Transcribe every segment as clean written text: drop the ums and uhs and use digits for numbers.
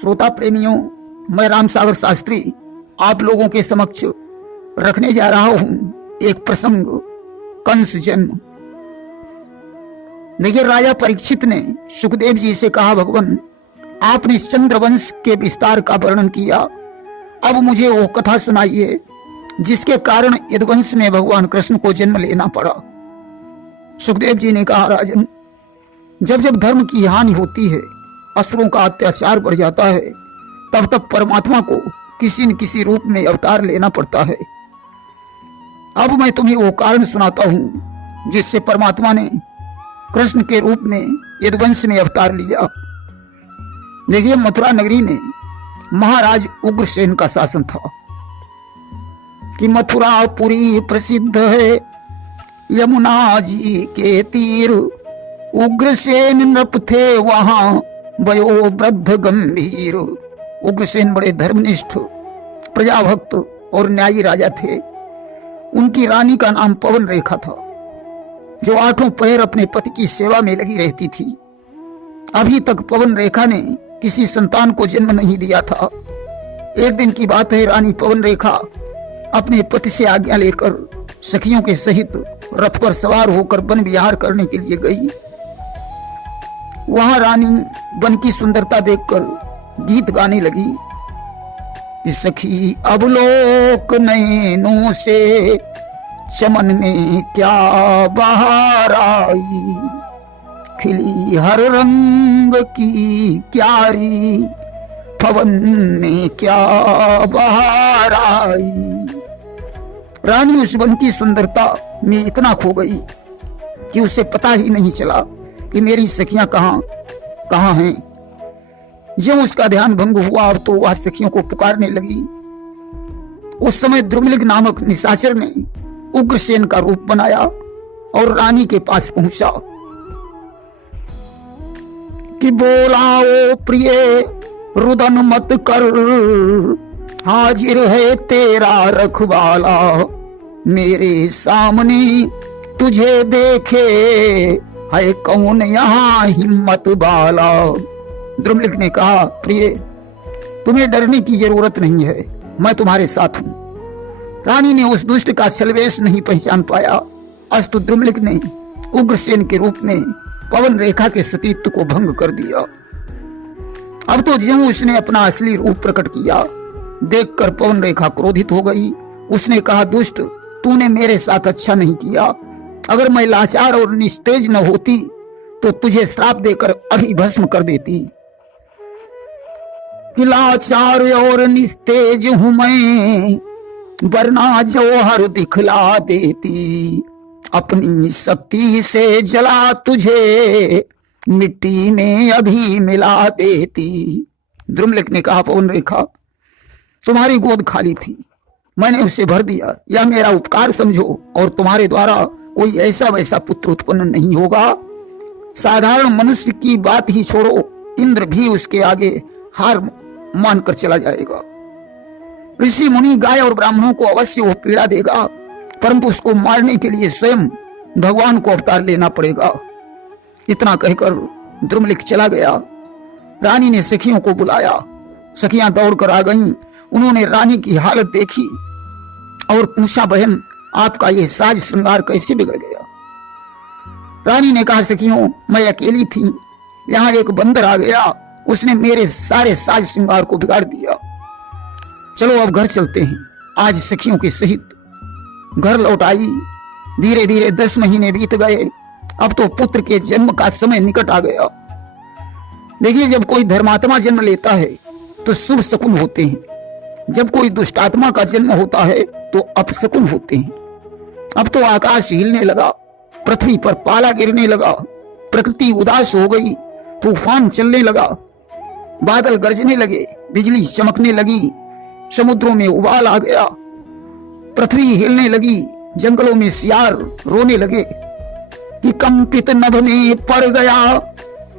श्रोता प्रेमियों, मैं रामसागर शास्त्री आप लोगों के समक्ष रखने जा रहा हूं एक प्रसंग, कंस जन्म। देखिए, राजा परीक्षित ने सुखदेव जी से कहा, भगवान आपने चंद्रवंश के विस्तार का वर्णन किया, अब मुझे वो कथा सुनाइए जिसके कारण यदुवंश में भगवान कृष्ण को जन्म लेना पड़ा। सुखदेव जी ने कहा, राजन, जब जब धर्म की हानि होती है, असुरों का अत्याचार बढ़ जाता है, तब तब परमात्मा को किसी न किसी रूप में अवतार लेना पड़ता है। अब मैं तुम्हें वो कारण सुनाता हूं जिससे परमात्मा ने कृष्ण के रूप में यदुवंश में अवतार लिया। देखिए, मथुरा नगरी में महाराज उग्रसेन का शासन था कि मथुरापुरी प्रसिद्ध है यमुना जी के तीर, उग्रसेन नृप थे वहां वयो वृद्ध गंभीर। उग्रसेन बड़े धर्मनिष्ठ, प्रजाभक्त और न्यायी राजा थे। उनकी रानी का नाम पवन रेखा था, जो आठों पहर अपने पति की सेवा में लगी रहती थी। अभी तक पवन रेखा ने किसी संतान को जन्म नहीं दिया था। एक दिन की बात है, रानी पवन रेखा अपने पति से आज्ञा लेकर सखियों के सहित रथ पर सवार होकर वन विहार करने के लिए गई। वहां रानी वन की सुंदरता देखकर गीत गाने लगी कि सखी अवलोक नैनों से चमन में क्या बहार आई, खिली हर रंग की क्यारी पवन में क्या बहार आई। रानी उस वन की सुंदरता में इतना खो गई कि उसे पता ही नहीं चला कि मेरी सखियां कहां हैं। जो उसका ध्यान भंग हुआ तो वह सखियों को पुकारने लगी। उस समय द्रुमलिक नामक निशाचर ने उग्रसेन का रूप बनाया और रानी के पास पहुंचा कि बोलाओ प्रिय रुदन मत कर, हाजिर है तेरा रखवाला, मेरे सामने तुझे देखे है कौन यहाँ हिम्मत वाला। द्रुमलिक ने कहा, प्रिय तुम्हें डरने की जरूरत नहीं है, मैं तुम्हारे साथ हूं। रानी ने उस दुष्ट का छलवेश नहीं पहचान पाया। अस्तु द्रुमलिक ने उग्रसेन के रूप में पवन रेखा के सतीत्व को भंग कर दिया। अब तो ज्यों उसने अपना असली रूप प्रकट किया, देखकर पवन रेखा क्रोधित हो गई। उसने कहा, दुष्ट, तूने मेरे साथ अच्छा नहीं किया। अगर मैं लाचार और निस्तेज न होती तो तुझे श्राप देकर अभी भस्म कर देती। कि लाचार और निस्तेज हूं मैं, वरना जौहर दिखला देती, अपनी शक्ति से जला तुझे मिट्टी में अभी मिला देती। द्रुमलिक ने कहा, पवन रेखा तुम्हारी गोद खाली थी, मैंने उसे भर दिया, यह मेरा उपकार समझो और तुम्हारे द्वारा कोई ऐसा वैसा पुत्र उत्पन्न नहीं होगा। साधारण मनुष्य की बात ही छोड़ो, इंद्र भी उसके आगे हार मानकर चला जाएगा। ऋषि मुनि गाय और ब्राह्मणों को अवश्य वो पीड़ा देगा, परंतु उसको मारने के लिए स्वयं भगवान को अवतार लेना पड़ेगा। इतना कहकर द्रुमलिक चला गया। रानी ने सखियों को बुलाया, सखियां दौड़कर आ गईं। उन्होंने रानी की हालत देखी और पूछा, बहन आपका यह साज श्रृंगार कैसे बिगड़ गया? रानी ने कहा, सखियों मैं अकेली थी, यहाँ एक बंदर आ गया, उसने मेरे सारे साज श्रृंगार को बिगाड़ दिया। चलो अब घर चलते हैं। आज सखियों के सहित घर लौट आई। धीरे धीरे 10 महीने बीत गए। अब तो पुत्र के जन्म का समय निकट आ गया। देखिए, जब कोई धर्मात्मा जन्म लेता है तो शुभ शकुन होते हैं, जब कोई दुष्टात्मा का जन्म होता है तो अपशकुन होते हैं। अब तो आकाश हिलने लगा, पृथ्वी पर पाला गिरने लगा, प्रकृति उदास हो गई, तूफान चलने लगा, बादल गरजने लगे, बिजली चमकने लगी, समुद्रों में उबाल आ गया, पृथ्वी हिलने लगी, जंगलों में सियार रोने लगे कि कंपित नभ में पड़ गया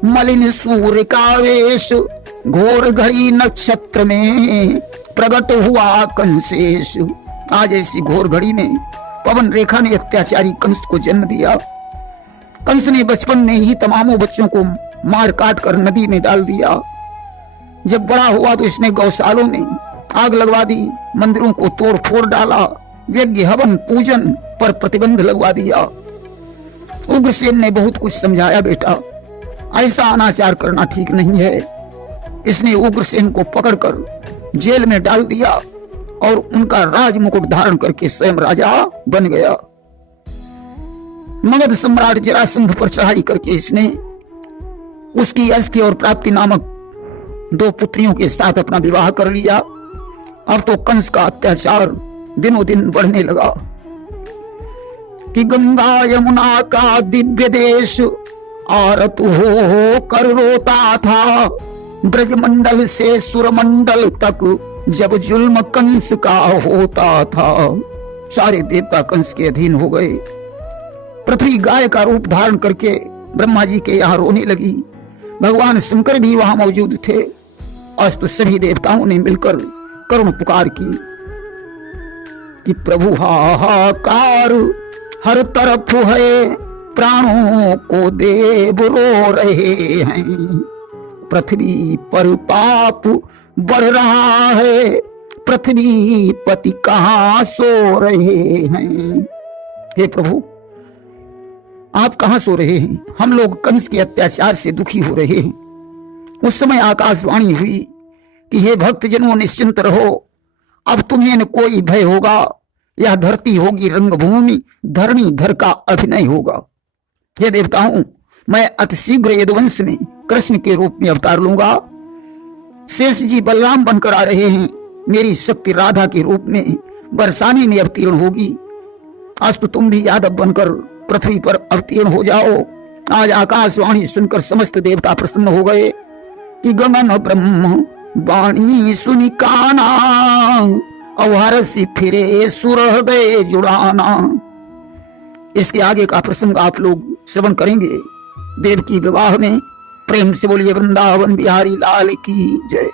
मलिन सूर्य का वेश, घोर घड़ी नक्षत्र में प्रकट हुआ कंसेश। आज ऐसी घोर घड़ी में पवन रेखा ने अत्याचारी कंस को जन्म दिया। कंस ने बचपन में ही तमामों बच्चों को मार काट कर नदी में डाल दिया। जब बड़ा हुआ तो इसने गौशालों में आग लगवा दी, मंदिरों को तोड़ फोड़ डाला, यज्ञ हवन पूजन पर प्रतिबंध लगवा दिया। उग्रसेन ने बहुत कुछ समझाया, बेटा ऐसा अनाचार करना ठीक नहीं है। इसने उग्रसेन को पकड़कर जेल में डाल दिया और उनका राज मुकुट धारण करके स्वयं राजा बन गया। मगध सम्राट जरासंध पर चढ़ाई करके इसने उसकी अस्थि और प्राप्ति नामक 2 पुत्रियों के साथ अपना विवाह कर लिया। अब तो कंस का अत्याचार दिनों दिन बढ़ने लगा कि गंगा यमुना का दिव्य देश आरत हो कर रोता था, ब्रजमंडल से सुरमंडल तक जब जुल्म कंस का होता था। सारे देवता कंस के अधीन हो गए। पृथ्वी गाय का रूप धारण करके ब्रह्मा जी के यहाँ रोने लगी। भगवान शंकर भी वहां मौजूद थे। आज तो सभी देवताओं ने मिलकर करुण पुकार की कि प्रभु हाहाकार हर तरफ है, प्राणों को देव रो रहे हैं, पृथ्वी पर पाप बढ़ रहा है, पृथ्वी पति कहां सो रहे हैं। हे प्रभु आप कहां सो रहे हैं? हम लोग कंस के अत्याचार से दुखी हो रहे हैं। उस समय आकाशवाणी हुई कि हे भक्त जनों निश्चिंत रहो, अब तुम्हें न कोई भय होगा। यह धरती होगी रंगभूमि, धरणी धर का अभिनय होगा। हे देवताओं मैं अतिशीघ्र यदुवंश में कृष्ण के रूप में अवतार लूंगा। शेष जी बलराम बनकर आ रहे हैं। मेरी शक्ति राधा के रूप में बरसाने में अवतीर्ण होगी। आज तो तुम भी यादव बनकर पृथ्वी पर अवतीर्ण हो जाओ। आज आकाशवाणी सुनकर समस्त देवता प्रसन्न हो गए कि गगन ब्रह्म वाणी सुनि काना, अवहरसि फिरे सुर हृदय जुड़ाना। इसके आगे का प्रसंग आप लोग श्रवण करेंगे। देव की विवाह में प्रेम से बोलिए वृंदावन बिहारी लाल की जय।